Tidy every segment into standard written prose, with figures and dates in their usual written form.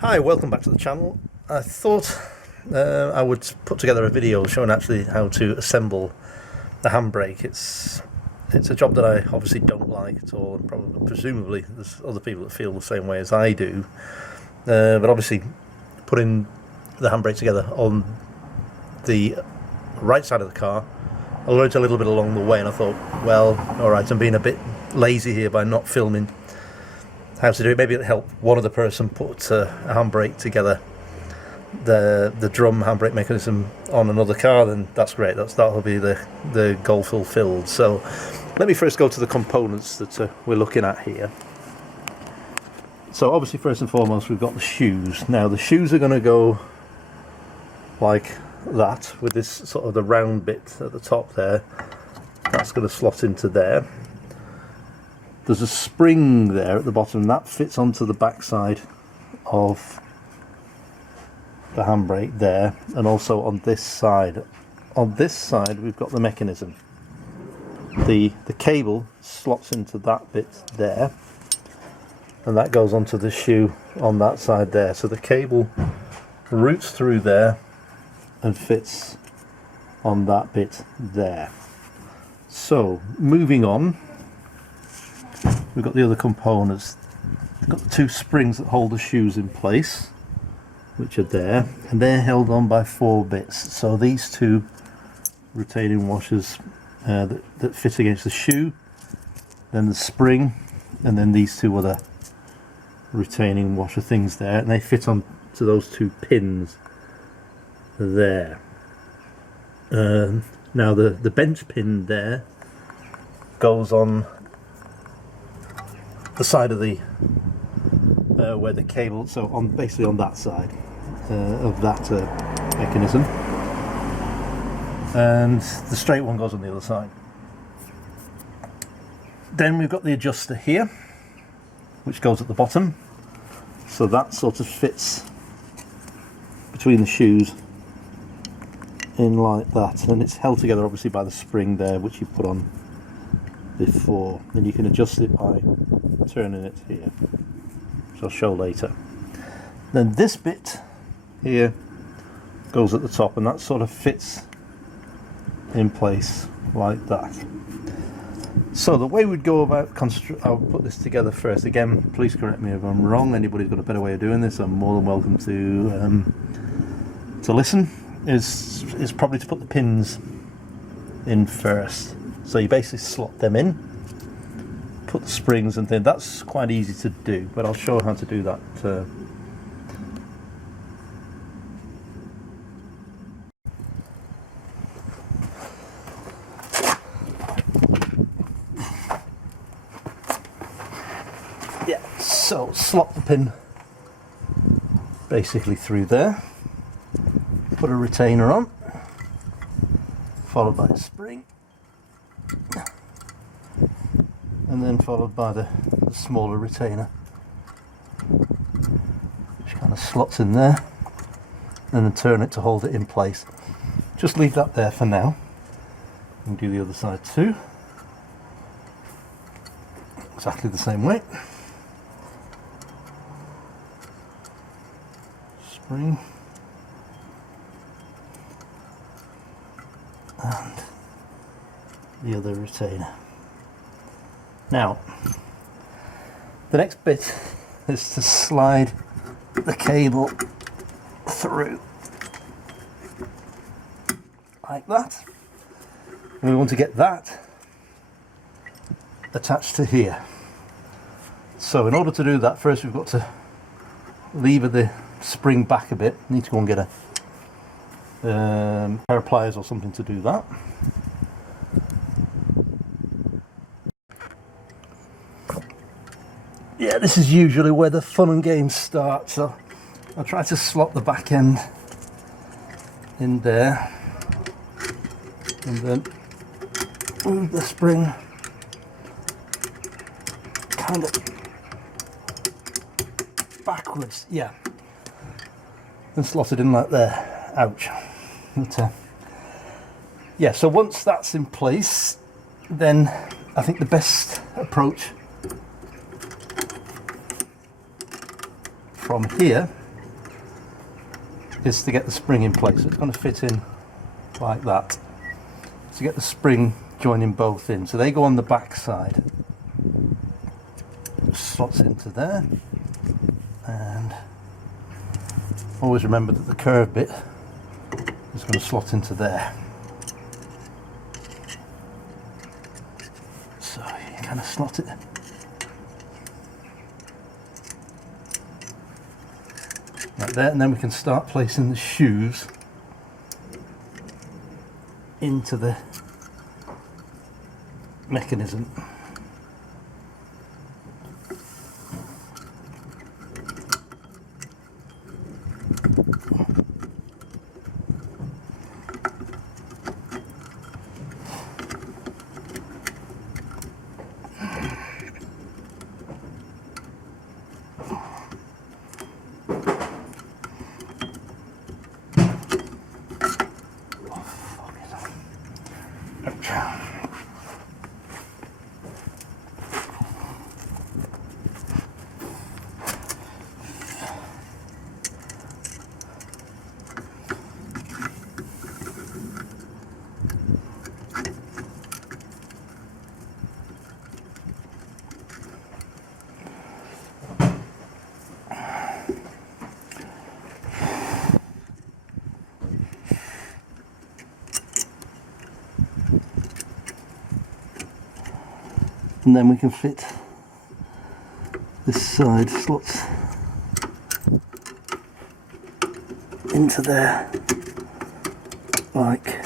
Hi, welcome back to the channel. I thought I would put together a video showing actually how to assemble the handbrake. It's a job that I obviously don't like at all, and presumably there's other people that feel the same way as I do. But obviously putting the handbrake together on the right side of the car, I learned a little bit along the way, and I thought, well, alright, I'm being a bit lazy here by not filming how to do it. Maybe it'll help one other person put a handbrake together, the drum handbrake mechanism on another car. Then that's great. That'll be the goal fulfilled. So let me first go to the components that we're looking at here. So obviously first and foremost we've got the shoes. Now the shoes are going to go like that, with this sort of the round bit at the top there. That's going to slot into there. There's a spring there at the bottom that fits onto the back side of the handbrake there, and also on this side. On this side we've got the mechanism. The cable slots into that bit there, and that goes onto the shoe on that side there. So the cable routes through there and fits on that bit there. So moving on, we've got the other components. We've got the two springs that hold the shoes in place, which are there, and they're held on by 4 bits. So these two retaining washers that fit against the shoe, then the spring, and then these two other retaining washer things there, and they fit on to those 2 pins there. Now the bench pin there goes on the side of the where the cable, so on basically on that side of that mechanism, and the straight one goes on the other side. Then we've got the adjuster here, which goes at the bottom, so that sort of fits between the shoes in like that, and it's held together obviously by the spring there, which you put on before. Then you can adjust it by turning it here, which I'll show later. Then this bit here goes at the top, and that sort of fits in place like that. So the way we'd go about I'll put this together first. Again, please correct me if I'm wrong. Anybody's got a better way of doing this, I'm more than welcome to listen. Is probably to put the pins in first. So you basically slot them in, put the springs and things. That's quite easy to do, but I'll show how to do that. Yeah, so slot the pin basically through there, put a retainer on, followed by a spring, and then followed by the smaller retainer, which kind of slots in there, and then turn it to hold it in place. Just leave that there for now, and do the other side too, exactly the same way. Spring and the other retainer. Now, the next bit is to slide the cable through like that. And we want to get that attached to here. So in order to do that, first we've got to lever the spring back a bit. Need to go and get a pair of pliers or something to do that. Yeah, this is usually where the fun and games start, so I'll try to slot the back end in there, and then move the spring kind of backwards, yeah, and slot it in like there. Ouch. But, yeah, so once that's in place, then I think the best approach from here is to get the spring in place. So it's going to fit in like that. To get the spring joining both in. So they go on the back side. Slots into there. And always remember that the curved bit is going to slot into there. So you kind of slot it like there, and then we can start placing the shoes into the mechanism. And then we can fit this side slots into there like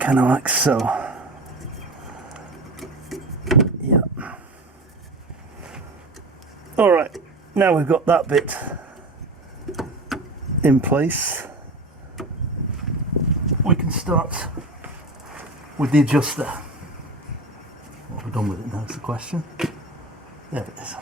kind of like so. Yeah. All right, now we've got that bit in place, we can start with the adjuster. What have we done with it now is the question. There it is.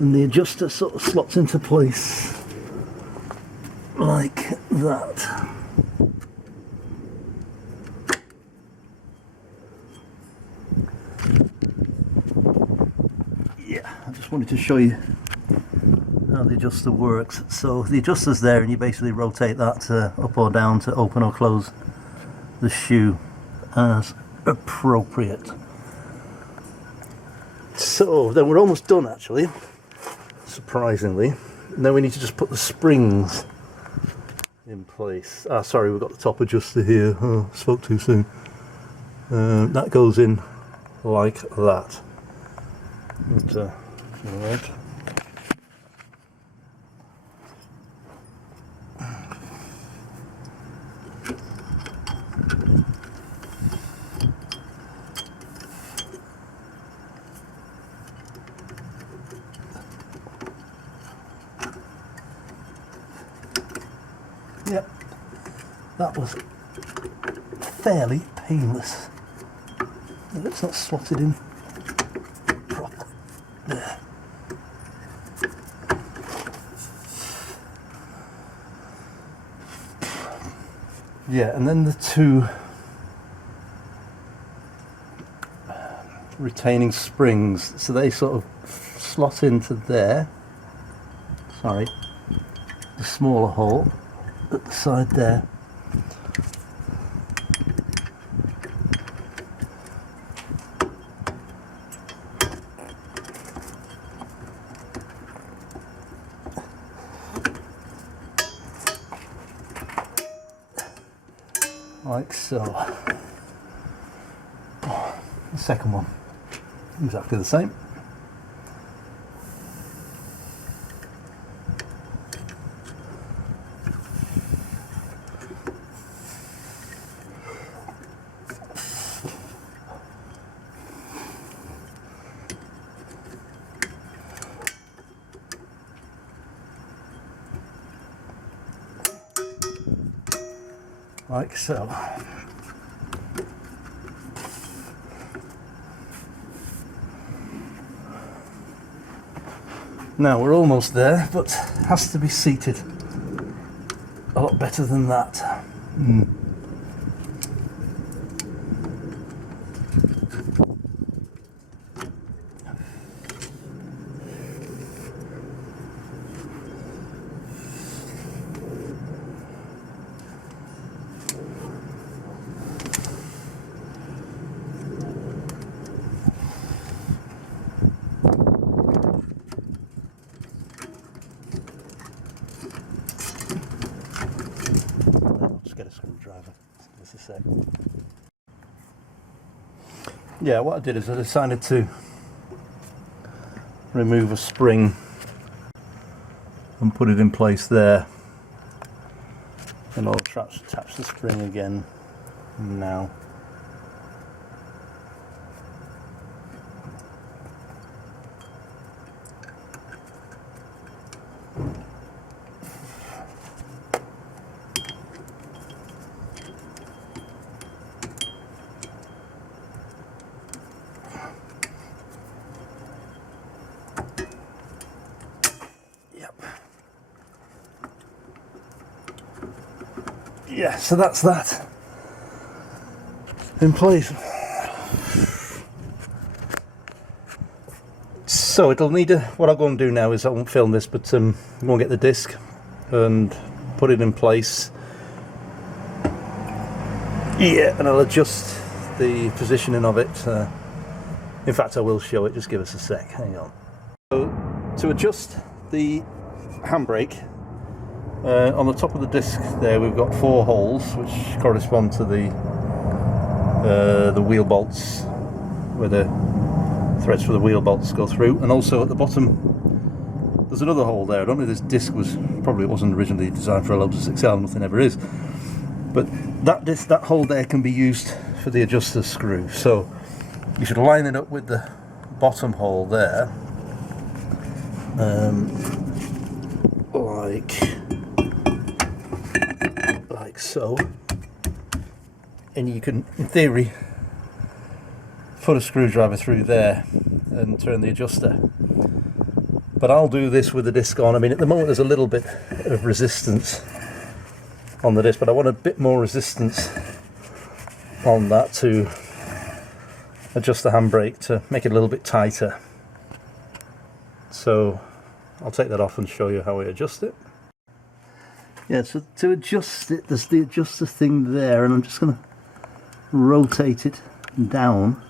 And the adjuster sort of slots into place like that. Yeah, I just wanted to show you how the adjuster works. So the adjuster's there and you basically rotate that up or down to open or close the shoe as appropriate. So then we're almost done actually, surprisingly. Now we need to just put the springs in place. Ah, sorry, we've got the top adjuster here. Oh, spoke too soon. That goes in like that. And, right. Yep, that was fairly painless. It's not slotted in properly. There. Yeah, and then the two retaining springs, so they sort of slot into there. Sorry. the smaller hole at the side there. Like so. The second one, exactly the same. Like so. Now we're almost there, but it has to be seated a lot better than that. Get a screwdriver. Just a sec. Yeah, what I did is I decided to remove a spring and put it in place there, and I'll attach the spring again now. Yeah, so that's that in place. So it'll need a, what I'll go and do now is I won't film this, but I'm going to get the disc and put it in place. Yeah, and I'll adjust the positioning of it. In fact, I will show it, just give us a sec, hang on. So to adjust the handbrake, on the top of the disc there we've got 4 holes which correspond to the wheel bolts, where the threads for the wheel bolts go through, and also at the bottom there's another hole there. I don't know if this disc probably wasn't originally designed for a Lotus Excel, nothing ever is, but that hole there can be used for the adjuster screw. So you should line it up with the bottom hole there, like so, and you can, in theory, put a screwdriver through there and turn the adjuster. But I'll do this with the disc on. I mean, at the moment there's a little bit of resistance on the disc, but I want a bit more resistance on that to adjust the handbrake to make it a little bit tighter. So I'll take that off and show you how I adjust it. Yeah, so to adjust it, there's the adjuster thing there, and I'm just going to rotate it down.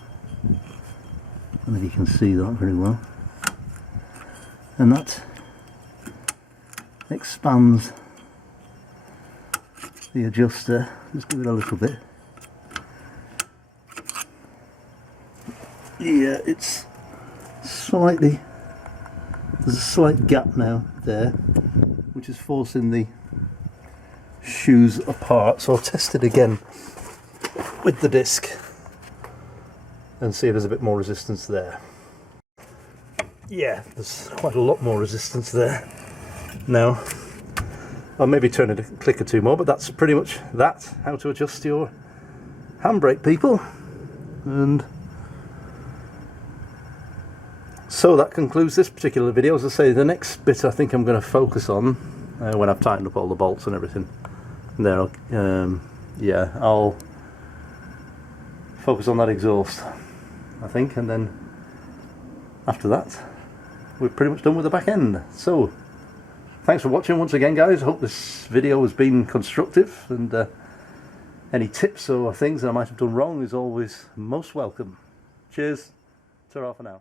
I don't know if you can see that very well. And that expands the adjuster. Just give it a little bit. Yeah, it's slightly, there's a slight gap now there, which is forcing the shoes apart. So I'll test it again with the disc and see if there's a bit more resistance there. Yeah, there's quite a lot more resistance there now. I'll maybe turn it a click or two more, but that's pretty much that, how to adjust your handbrake, people. And so that concludes this particular video. As I say, the next bit I think I'm going to focus on, when I've tightened up all the bolts and everything there, yeah, I'll focus on that exhaust, I think, and then after that we're pretty much done with the back end. So thanks for watching once again, guys. I hope this video has been constructive, and any tips or things that I might have done wrong is always most welcome. Cheers. Ta-ra for now.